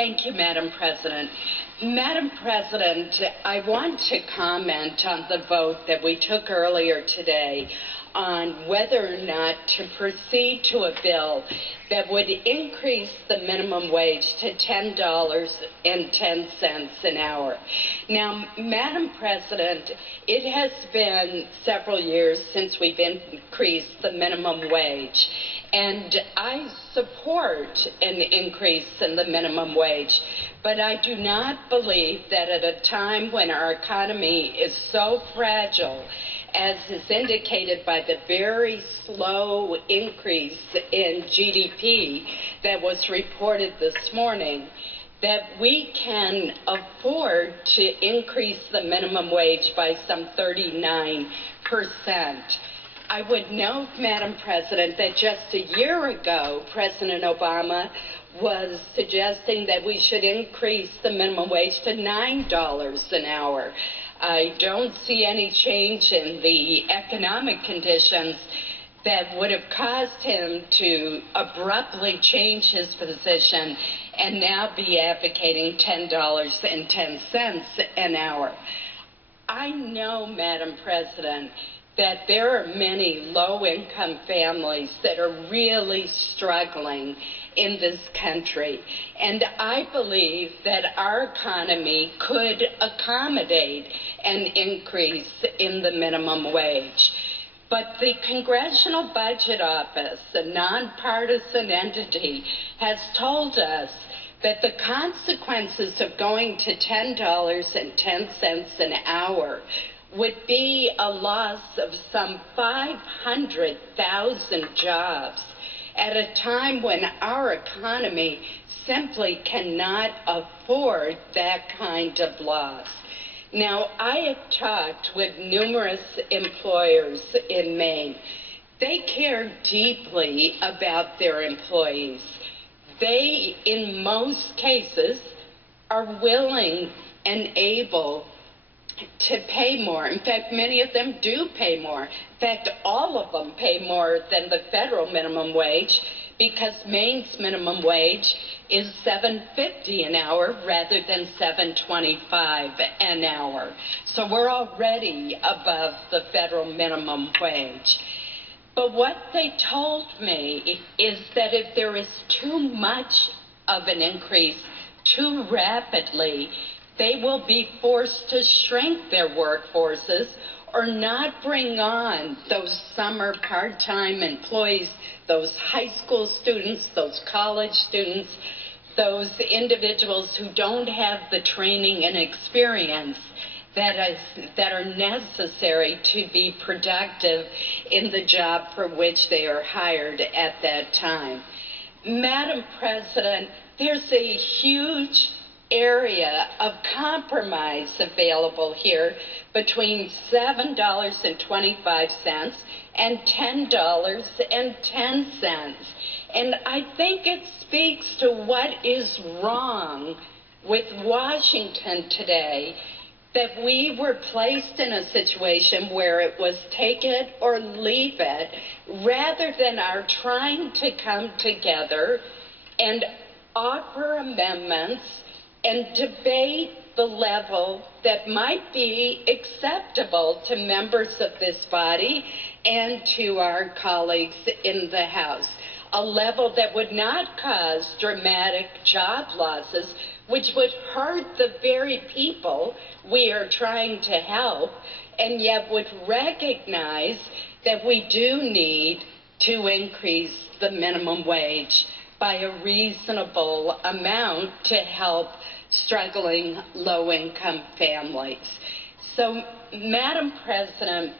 Thank you, Madam President. Madam President, I want to comment on the vote that we took earlier today on whether or not to proceed to a bill that would increase the minimum wage to $10.10 an hour. Now, Madam President, it has been several years since we've increased the minimum wage, and I support an increase in the minimum wage, but I do not believe that at a time when our economy is so fragile, as is indicated by the very slow increase in GDP that was reported this morning, that we can afford to increase the minimum wage by some 39%. I would note, Madam President, that just a year ago, President Obama was suggesting that we should increase the minimum wage to $9 an hour. I don't see any change in the economic conditions that would have caused him to abruptly change his position and now be advocating $10.10 an hour. I know, Madam President, that there are many low-income families that are really struggling in this country. And I believe that our economy could accommodate an increase in the minimum wage. But the Congressional Budget Office, a nonpartisan entity, has told us that the consequences of going to $10.10 an hour would be a loss of some 500,000 jobs at a time when our economy simply cannot afford that kind of loss. Now, I have talked with numerous employers in Maine. They care deeply about their employees. They, in most cases, are willing and able to pay more. In fact, many of them do pay more. In fact, all of them pay more than the federal minimum wage, because Maine's minimum wage is $7.50 an hour rather than $7.25 an hour. So we're already above the federal minimum wage. But what they told me is that if there is too much of an increase too rapidly, they will be forced to shrink their workforces or not bring on those summer part-time employees, those high school students, those college students, those individuals who don't have the training and experience that are necessary to be productive in the job for which they are hired at that time. Madam President, there's a huge area of compromise available here between $7.25 and $10.10. And I think it speaks to what is wrong with Washington today, that we were placed in a situation where it was take it or leave it, rather than our trying to come together and offer amendments and debate the level that might be acceptable to members of this body and to our colleagues in the House. A level that would not cause dramatic job losses, which would hurt the very people we are trying to help, and yet would recognize that we do need to increase the minimum wage by a reasonable amount to help struggling low-income families. So, Madam President,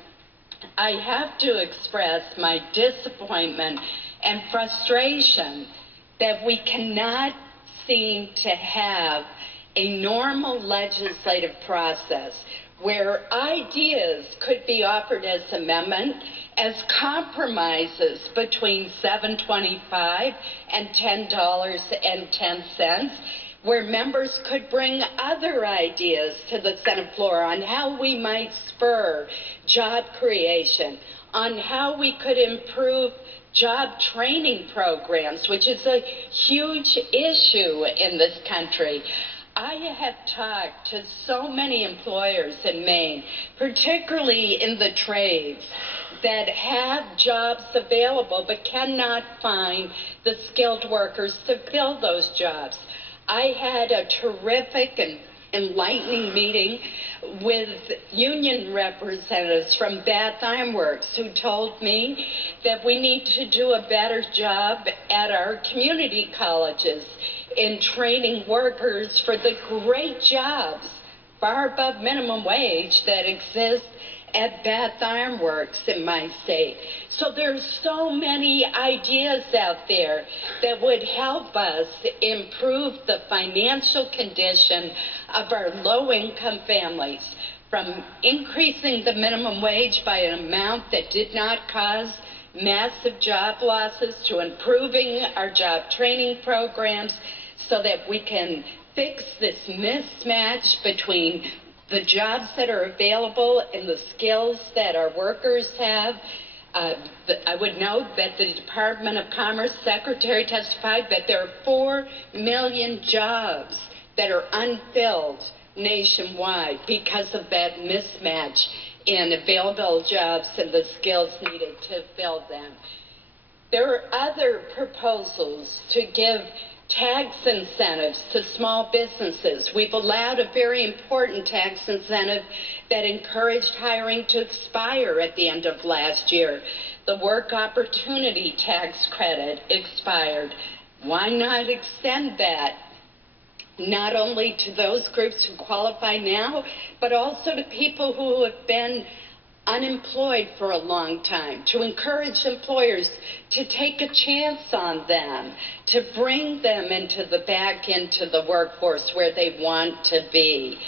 I have to express my disappointment and frustration that we cannot seem to have a normal legislative process where ideas could be offered as amendment, as compromises between $7.25 and $10.10, where members could bring other ideas to the Senate floor on how we might spur job creation, on how we could improve job training programs, which is a huge issue in this country. I have talked to so many employers in Maine, particularly in the trades, that have jobs available but cannot find the skilled workers to fill those jobs. I had a terrific and enlightening meeting with union representatives from Bath Iron Works who told me that we need to do a better job at our community colleges in training workers for the great jobs far above minimum wage that exist at Bath Iron Works in my state. So there's so many ideas out there that would help us improve the financial condition of our low-income families, from increasing the minimum wage by an amount that did not cause massive job losses to improving our job training programs so that we can fix this mismatch between the jobs that are available and the skills that our workers have. I would note that the Department of Commerce Secretary testified that there are 4 million jobs that are unfilled nationwide because of that mismatch in available jobs and the skills needed to fill them. There are other proposals to give tax incentives to small businesses. We've allowed a very important tax incentive that encouraged hiring to expire at the end of last year. The Work Opportunity Tax Credit expired. Why not extend that not only to those groups who qualify now, but also to people who have been unemployed for a long time, to encourage employers to take a chance on them, to bring them back into the workforce where they want to be.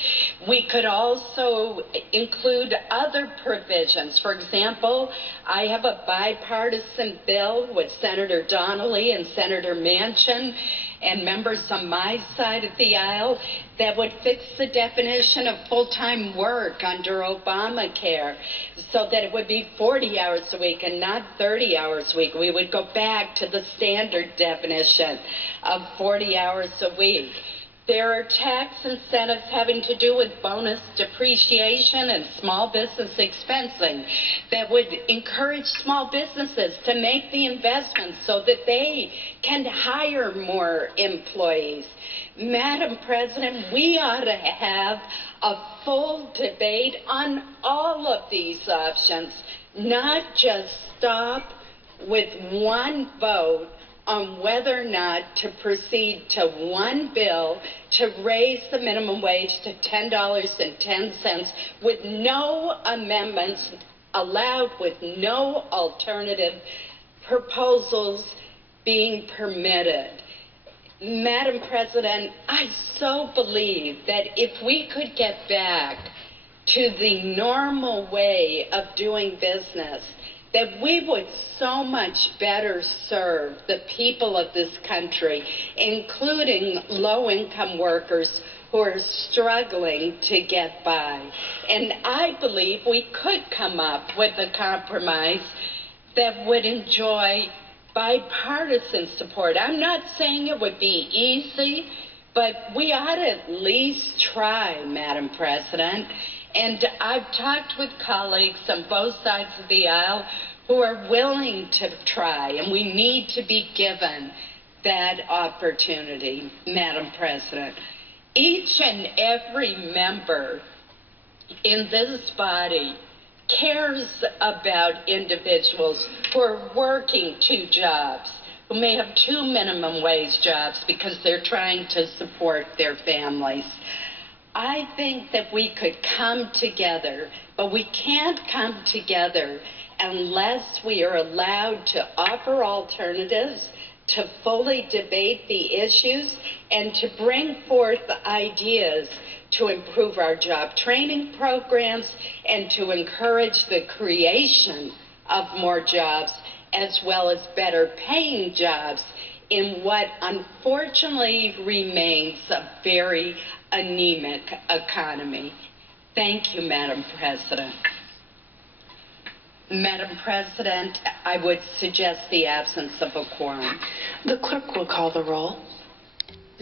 We could also include other provisions. For example, I have a bipartisan bill with Senator Donnelly and Senator Manchin and members on my side of the aisle that would fix the definition of full-time work under Obamacare so that it would be 40 hours a week and not 30 hours a week. We would go back to the standard definition of 40 hours a week. There are tax incentives having to do with bonus depreciation and small business expensing that would encourage small businesses to make the investments so that they can hire more employees. Madam President, we ought to have a full debate on all of these options, not just stop with one vote on whether or not to proceed to one bill to raise the minimum wage to $10.10 with no amendments allowed, with no alternative proposals being permitted. Madam President, I so believe that if we could get back to the normal way of doing business, that we would so much better serve the people of this country, including low-income workers who are struggling to get by. And I believe we could come up with a compromise that would enjoy bipartisan support. I'm not saying it would be easy, but we ought to at least try, Madam President. And I've talked with colleagues on both sides of the aisle who are willing to try, and we need to be given that opportunity, Madam President. Each and every member in this body cares about individuals who are working 2 jobs, who may have 2 minimum wage jobs because they're trying to support their families. I think that we could come together, but we can't come together unless we are allowed to offer alternatives, to fully debate the issues, and to bring forth ideas to improve our job training programs and to encourage the creation of more jobs as well as better paying jobs in what unfortunately remains a very anemic economy. Thank you, Madam President. Madam President, I would suggest the absence of a quorum. The clerk will call the roll.